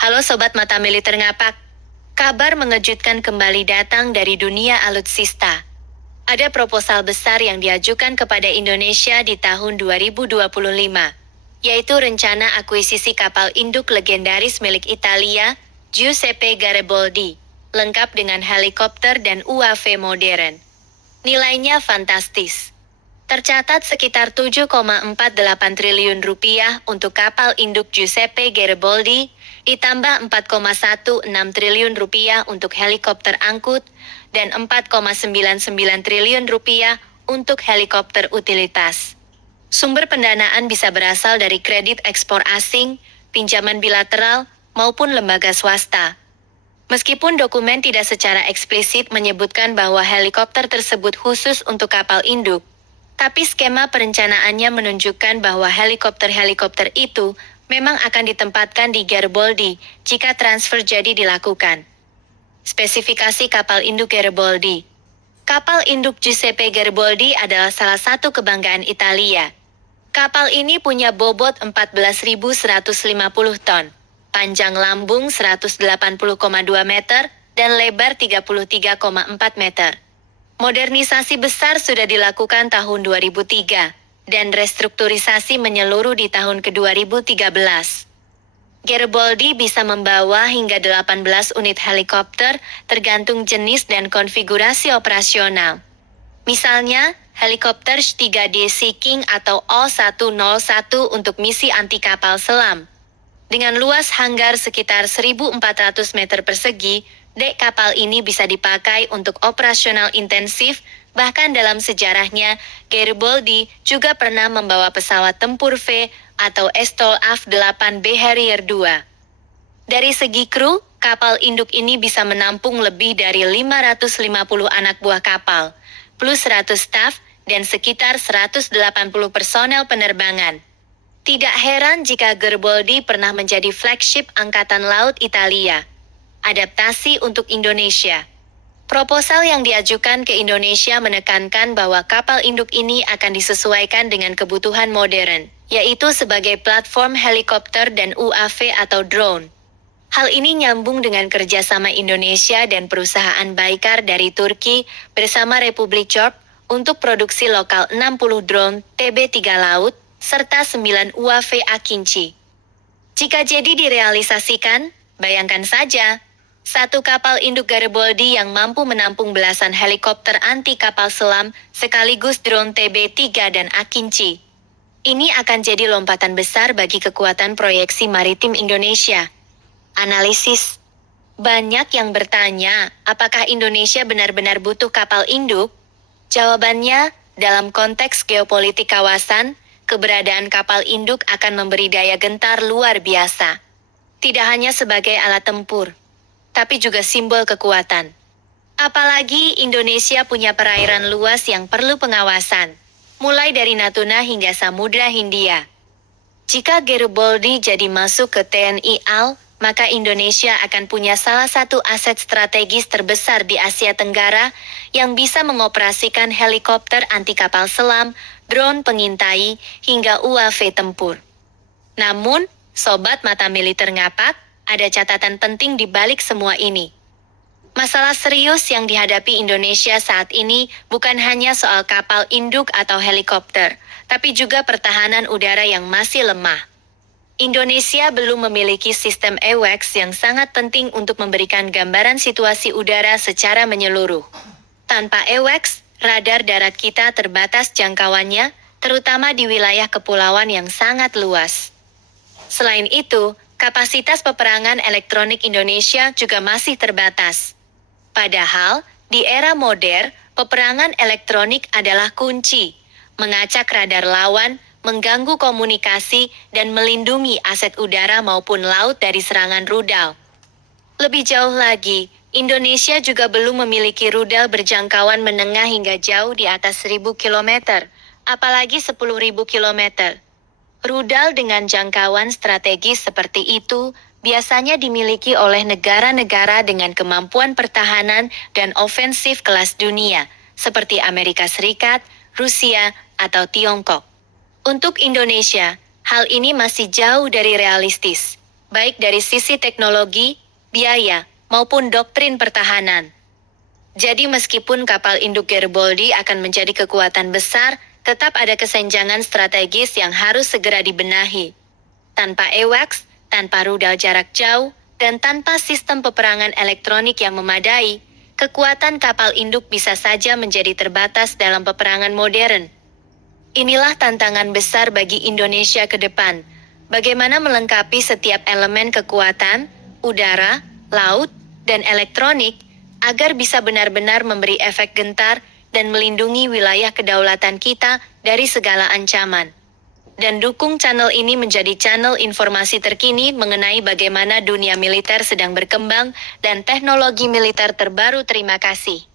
Halo Sobat Mata Militer Ngapak. Kabar mengejutkan kembali datang dari dunia alutsista. Ada proposal besar yang diajukan kepada Indonesia di tahun 2025, yaitu rencana akuisisi kapal induk legendaris milik Italia, Giuseppe Garibaldi, lengkap dengan helikopter dan UAV modern. Nilainya fantastis. Tercatat sekitar 7,48 triliun rupiah untuk kapal induk Giuseppe Garibaldi, ditambah 4,16 triliun rupiah untuk helikopter angkut, dan 4,99 triliun rupiah untuk helikopter utilitas. Sumber pendanaan bisa berasal dari kredit ekspor asing, pinjaman bilateral, maupun lembaga swasta. Meskipun dokumen tidak secara eksplisit menyebutkan bahwa helikopter tersebut khusus untuk kapal induk, tapi skema perencanaannya menunjukkan bahwa helikopter-helikopter itu memang akan ditempatkan di Garibaldi jika transfer jadi dilakukan. Spesifikasi kapal induk Garibaldi. Kapal induk Giuseppe Garibaldi adalah salah satu kebanggaan Italia. Kapal ini punya bobot 14.150 ton, panjang lambung 180,2 meter, dan lebar 33,4 meter. Modernisasi besar sudah dilakukan tahun 2003, dan restrukturisasi menyeluruh di tahun ke-2013. Garibaldi bisa membawa hingga 18 unit helikopter tergantung jenis dan konfigurasi operasional. Misalnya, helikopter Sh-3D Sea King atau O-101 untuk misi anti kapal selam. Dengan luas hanggar sekitar 1.400 meter persegi, dek kapal ini bisa dipakai untuk operasional intensif, bahkan dalam sejarahnya, Garibaldi juga pernah membawa pesawat tempur V atau Estol AF-8B Harrier II. Dari segi kru, kapal induk ini bisa menampung lebih dari 550 anak buah kapal, plus 100 staf, dan sekitar 180 personel penerbangan. Tidak heran jika Garibaldi pernah menjadi flagship Angkatan Laut Italia. Adaptasi untuk Indonesia. Proposal yang diajukan ke Indonesia menekankan bahwa kapal induk ini akan disesuaikan dengan kebutuhan modern, yaitu sebagai platform helikopter dan UAV atau drone. Hal ini nyambung dengan kerjasama Indonesia dan perusahaan Baykar dari Turki bersama Republik Jorp untuk produksi lokal 60 drone TB3 Laut, serta 9 UAV Akinci. Jika jadi direalisasikan, bayangkan saja, satu kapal induk Garibaldi yang mampu menampung belasan helikopter anti kapal selam sekaligus drone TB3 dan Akinci. Ini akan jadi lompatan besar bagi kekuatan proyeksi maritim Indonesia. Analisis. Banyak yang bertanya, apakah Indonesia benar-benar butuh kapal induk? Jawabannya, dalam konteks geopolitik kawasan, keberadaan kapal induk akan memberi daya gentar luar biasa. Tidak hanya sebagai alat tempur, tapi juga simbol kekuatan. Apalagi Indonesia punya perairan luas yang perlu pengawasan, mulai dari Natuna hingga Samudra Hindia. Jika Garibaldi jadi masuk ke TNI AL, maka Indonesia akan punya salah satu aset strategis terbesar di Asia Tenggara yang bisa mengoperasikan helikopter anti kapal selam, drone pengintai, hingga UAV tempur. Namun, Sobat Mata Militer Ngapak, ada catatan penting di balik semua ini. Masalah serius yang dihadapi Indonesia saat ini bukan hanya soal kapal induk atau helikopter, tapi juga pertahanan udara yang masih lemah. Indonesia belum memiliki sistem AWACS yang sangat penting untuk memberikan gambaran situasi udara secara menyeluruh. Tanpa AWACS, radar darat kita terbatas jangkauannya, terutama di wilayah kepulauan yang sangat luas. Selain itu, kapasitas peperangan elektronik Indonesia juga masih terbatas. Padahal, di era modern, peperangan elektronik adalah kunci, mengacak radar lawan, mengganggu komunikasi, dan melindungi aset udara maupun laut dari serangan rudal. Lebih jauh lagi, Indonesia juga belum memiliki rudal berjangkauan menengah hingga jauh di atas 1.000 km, apalagi 10.000 km. Rudal dengan jangkauan strategis seperti itu biasanya dimiliki oleh negara-negara dengan kemampuan pertahanan dan ofensif kelas dunia, seperti Amerika Serikat, Rusia, atau Tiongkok. Untuk Indonesia, hal ini masih jauh dari realistis. baik dari sisi teknologi, biaya, maupun doktrin pertahanan. Jadi meskipun kapal induk Garibaldi akan menjadi kekuatan besar, tetap ada kesenjangan strategis yang harus segera dibenahi. Tanpa AWACS, tanpa rudal jarak jauh, dan tanpa sistem peperangan elektronik yang memadai, kekuatan kapal induk bisa saja menjadi terbatas dalam peperangan modern. Inilah tantangan besar bagi Indonesia ke depan. Bagaimana melengkapi setiap elemen kekuatan, udara, laut, dan elektronik, agar bisa benar-benar memberi efek gentar dan melindungi wilayah kedaulatan kita dari segala ancaman. Dan dukung channel ini menjadi channel informasi terkini mengenai bagaimana dunia militer sedang berkembang dan teknologi militer terbaru. Terima kasih.